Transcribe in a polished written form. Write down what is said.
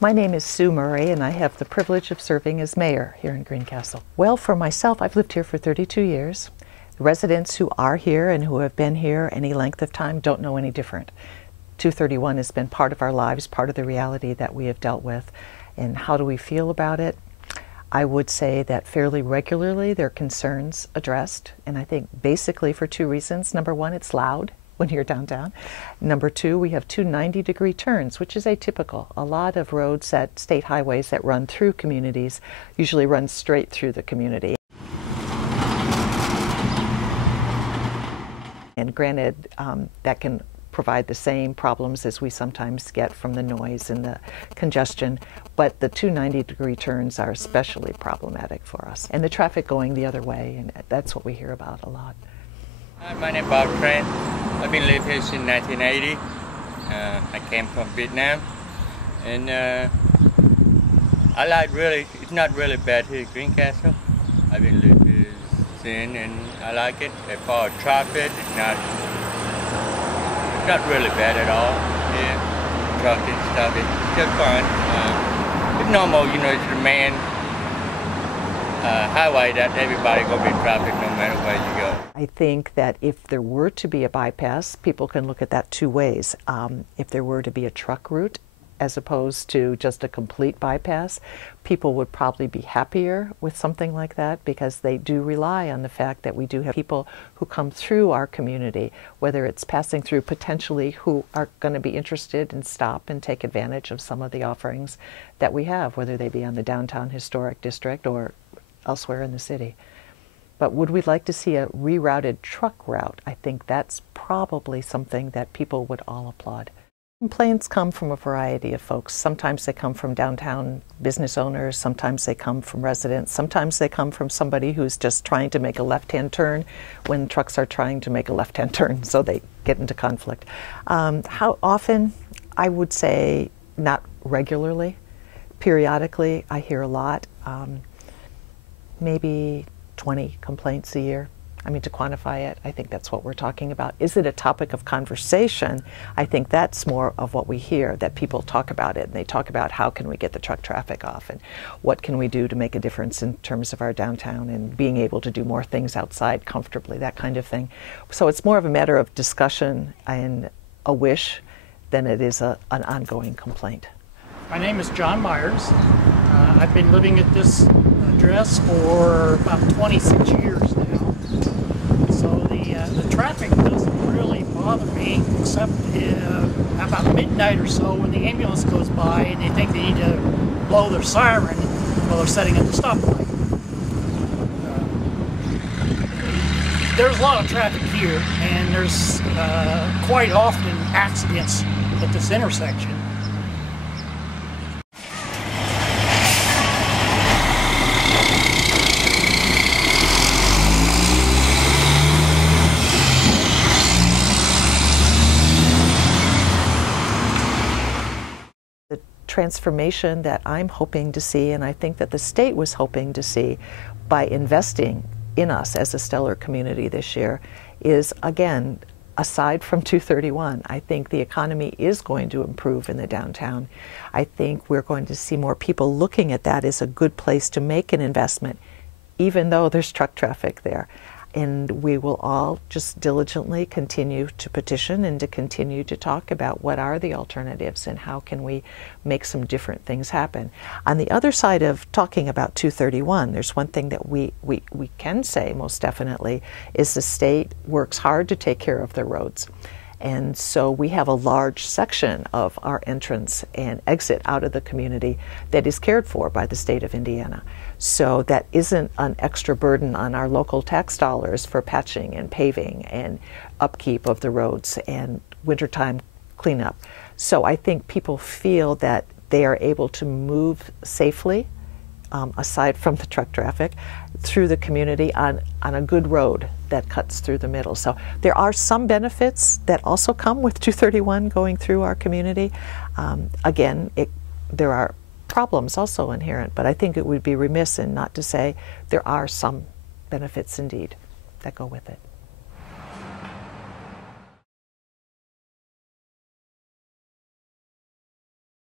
My name is Sue Murray, and I have the privilege of serving as mayor here in Greencastle. Well, for myself, I've lived here for 32 years. The residents who are here and who have been here any length of time don't know any different. 231 has been part of our lives, part of the reality that we have dealt with. And how do we feel about it? I would say that fairly regularly there are concerns addressed, and I think basically for two reasons. Number one, it's loud when you're downtown. Number two, we have two 90-degree turns, which is atypical. A lot of roads, that state highways that run through communities, usually run straight through the community. And granted, that can provide the same problems as we sometimes get from the noise and the congestion, but the two 90-degree turns are especially problematic for us. And the traffic going the other way, and that's what we hear about a lot. Hi, my name is Bob Trent. I've been living here since 1980. I came from Vietnam, and I like it's not really bad here in Greencastle. I've been living here since, and I like it. As far as traffic, it's not really bad at all. Yeah, truck and stuff, it's just fun. It's normal, you know, it's the main highway that everybody gonna be in traffic no matter where you go. I think that if there were to be a bypass, people can look at that two ways. If there were to be a truck route as opposed to just a complete bypass, people would probably be happier with something like that because they do rely on the fact that we do have people who come through our community, whether it's passing through potentially who are going to be interested and stop and take advantage of some of the offerings that we have, whether they be on the downtown historic district or elsewhere in the city. But would we like to see a rerouted truck route? I think that's probably something that people would all applaud. Complaints come from a variety of folks. Sometimes they come from downtown business owners, sometimes they come from residents, sometimes they come from somebody who's just trying to make a left-hand turn when trucks are trying to make a left-hand turn, so they get into conflict. How often? I would say not regularly. Periodically, I hear a lot. Maybe 20 complaints a year. I mean, to quantify it, I think that's what we're talking about. Is it a topic of conversation? I think that's more of what we hear, that people talk about it, and they talk about how can we get the truck traffic off, and what can we do to make a difference in terms of our downtown, and being able to do more things outside comfortably, that kind of thing. So it's more of a matter of discussion and a wish than it is an ongoing complaint. My name is John Myers. I've been living at this address for about 26 years now. So the traffic doesn't really bother me, except about midnight or so when the ambulance goes by and they think they need to blow their siren while they're setting at the stoplight. There's a lot of traffic here, and there's quite often accidents at this intersection. Transformation that I'm hoping to see, and I think that the state was hoping to see by investing in us as a stellar community this year, is, again, aside from 231, I think the economy is going to improve in the downtown. I think we're going to see more people looking at that as a good place to make an investment, even though there's truck traffic there. And we will all just diligently continue to petition and to continue to talk about what are the alternatives and how can we make some different things happen. On the other side of talking about 231, there's one thing that we can say most definitely is the state works hard to take care of their roads. And so we have a large section of our entrance and exit out of the community that is cared for by the state of Indiana. So that isn't an extra burden on our local tax dollars for patching and paving and upkeep of the roads and wintertime cleanup. So I think people feel that they are able to move safely, aside from the truck traffic, through the community on a good road that cuts through the middle. So there are some benefits that also come with 231 going through our community. Again, there are problems also inherent, but I think it would be remiss in not to say there are some benefits indeed that go with it.